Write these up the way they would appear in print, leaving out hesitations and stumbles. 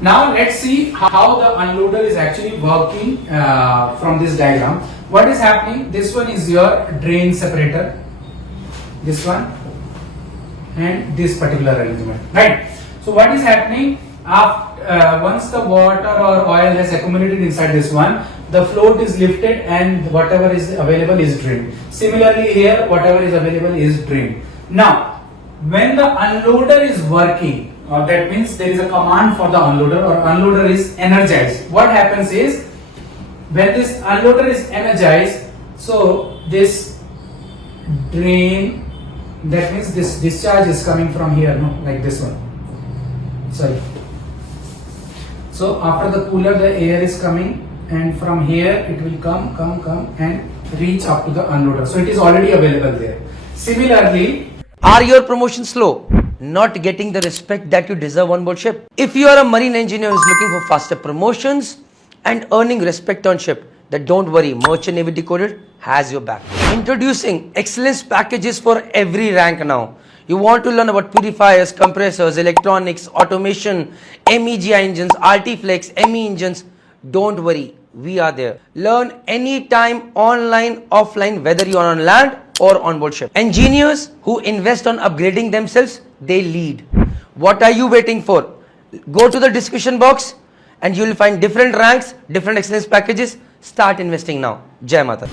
Now let's see how the unloader is actually working from this diagram. What is happening? This one is your drain separator, this one, and this particular arrangement, right? So what is happening? After, once the water or oil has accumulated inside this one, the float is lifted and whatever is available is drained. Similarly here, whatever is available is drained. Now, when the unloader is working, that means there is a command for the unloader, or unloader is energized. What happens is, when this unloader is energized, so this drain, that means this discharge is coming from here, no, like this one. Sorry. So after the cooler, the air is coming, and from here it will come and reach up to the unloader. So it is already available there. Similarly, are your promotions slow? Not getting the respect that you deserve on board ship? If you are a marine engineer who is looking for faster promotions and earning respect on ship, then don't worry, Merchant Navy Decoded has your back. Introducing excellence packages for every rank now. You want to learn about purifiers, compressors, electronics, automation, MEGI engines, RT Flex, ME engines. Don't worry, we are there. Learn anytime, online, offline, whether you are on land or on board ship. Engineers who invest on upgrading themselves, they lead. What are you waiting for? Go to the description box and you will find different ranks, different excellence packages. Start investing now. Jai Mata.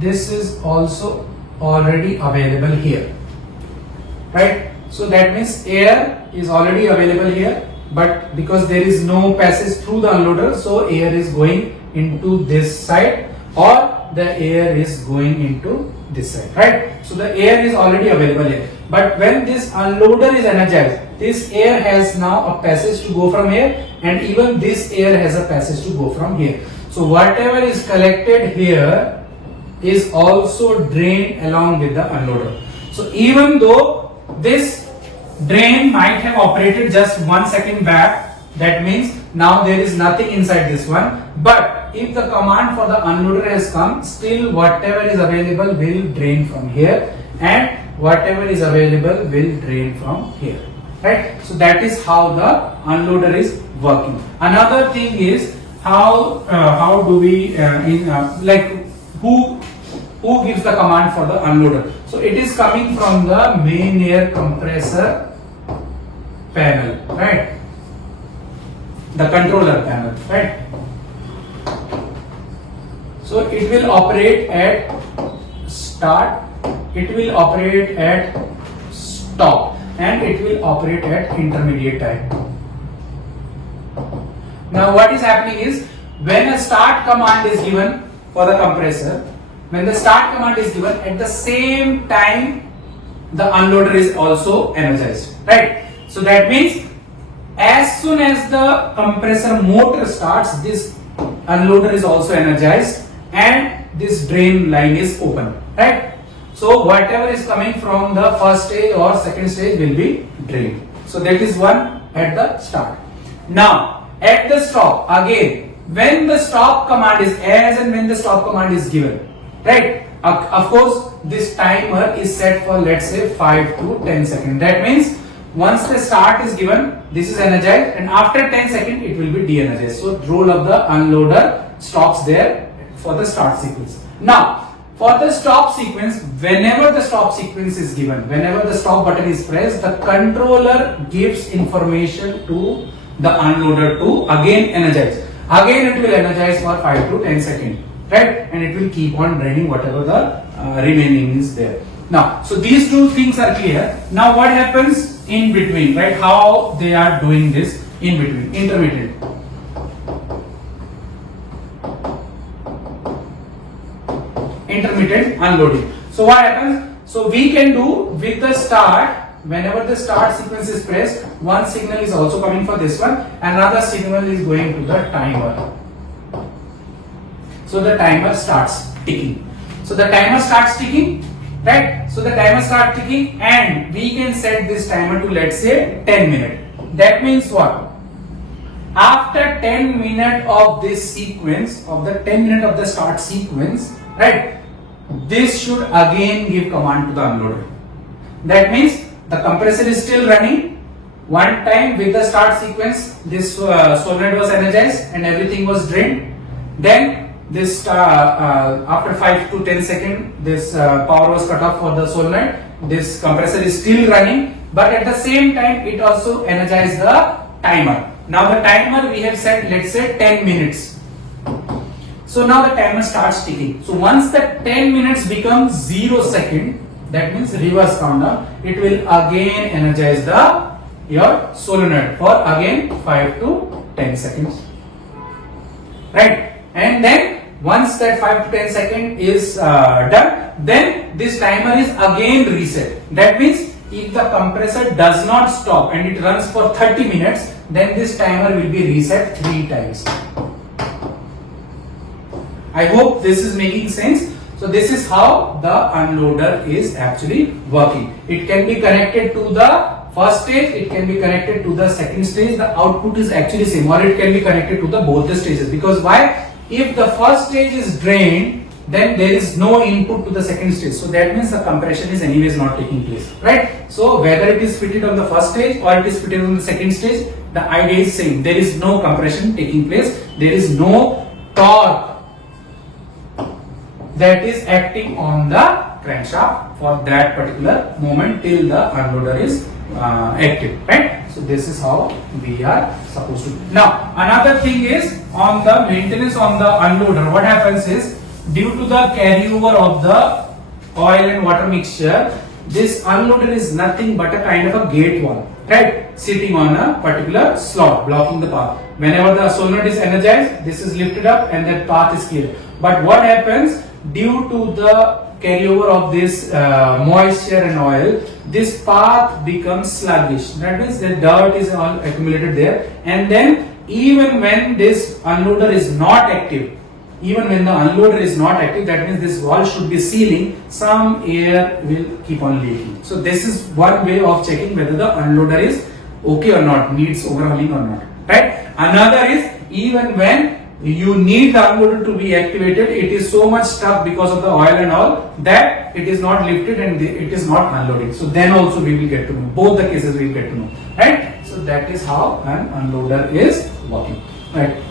this is also already available here, right? So that means air is already available here, but because there is no passage through the unloader, so air is going into this side, or the air is going into this side, right? So the air is already available here, but when this unloader is energized, this air has now a passage to go from here, and even this air has a passage to go from here. So whatever is collected here is also drained along with the unloader. So even though this drain might have operated just 1 second back, that means now there is nothing inside this one, but if the command for the unloader has come, still whatever is available will drain from here, and whatever is available will drain from here, right? So that is how the unloader is working. Another thing is how do we like who gives the command for the unloader? So it is coming from the main air compressor panel, right? The controller panel, right? So it will operate at start, it will operate at stop, and it will operate at intermediate time. Now what is happening is, when a start command is given for the compressor, when the start command is given, at the same time the unloader is also energized, right? So that means as soon as the compressor motor starts, this unloader is also energized and this drain line is open, right? So whatever is coming from the first stage or second stage will be drained. So that is one at the start. Now at the stop, again, when the stop command is, as and when the stop command is given, right? Of course, this timer is set for, let's say, 5 to 10 seconds. That means once the start is given, this is energized, and after 10 seconds it will be de-energized. So roll of the unloader stops there for the start sequence. Now for the stop sequence, whenever the stop sequence is given, whenever the stop button is pressed, the controller gives information to the unloader to again energize. Again it will energize for 5 to 10 seconds, right? And it will keep on draining whatever the remaining is there. Now, so these two things are clear. Now what happens in between, right? How they are doing this in between, intermittent. Intermittent unloading. So what happens? So we can do with the start, whenever the start sequence is pressed, one signal is also coming for this one, another signal is going to the timer. So the timer starts ticking. So the timer starts ticking, right? So the timer starts ticking, and we can set this timer to, let's say, 10 minutes. That means what? After 10 minutes of this sequence, of the 10 minutes of the start sequence, right? This should again give command to the unloader. That means the compressor is still running. one time with the start sequence, this solenoid was energized and everything was drained. Then this after 5 to 10 seconds, this power was cut off for the solenoid. This compressor is still running, but at the same time it also energized the timer. Now the timer we have set, let's say 10 minutes. So now the timer starts ticking. So once the 10 minutes becomes 0 second, that means reverse countdown, it will again energize the your solenoid for again 5 to 10 seconds. Right? And then once that 5 to 10 second is done, then this timer is again reset. That means if the compressor does not stop and it runs for 30 minutes, then this timer will be reset 3 times. I hope this is making sense. So this is how the unloader is actually working. It can be connected to the first stage, it can be connected to the second stage. The output is actually same, or it can be connected to the both the stages. Because why? If the first stage is drained, then there is no input to the second stage. So that means the compression is anyways not taking place, right? So whether it is fitted on the first stage or it is fitted on the second stage, the idea is same. There is no compression taking place. There is no torque that is acting on the crankshaft for that particular moment till the unloader is active, right? So this is how we are supposed to do. Now another thing is on the maintenance on the unloader, what happens is due to the carryover of the oil and water mixture, this unloader is nothing but a kind of a gate valve, right? Sitting on a particular slot, blocking the path. Whenever the solenoid is energized, this is lifted up and that path is clear. But what happens due to the carryover of this moisture and oil, this path becomes sluggish. That means the dirt is all accumulated there, and then even when this unloader is not active, even when the unloader is not active, that means this valve should be sealing, some air will keep on leaking. So this is one way of checking whether the unloader is okay or not, needs overhauling or not, right? Another is even when you need the unloader to be activated, it is so much stuck because of the oil and all that it is not lifted and it is not unloading. So then also we will get to know, both the cases we will get to know, right? So that is how an unloader is working, right?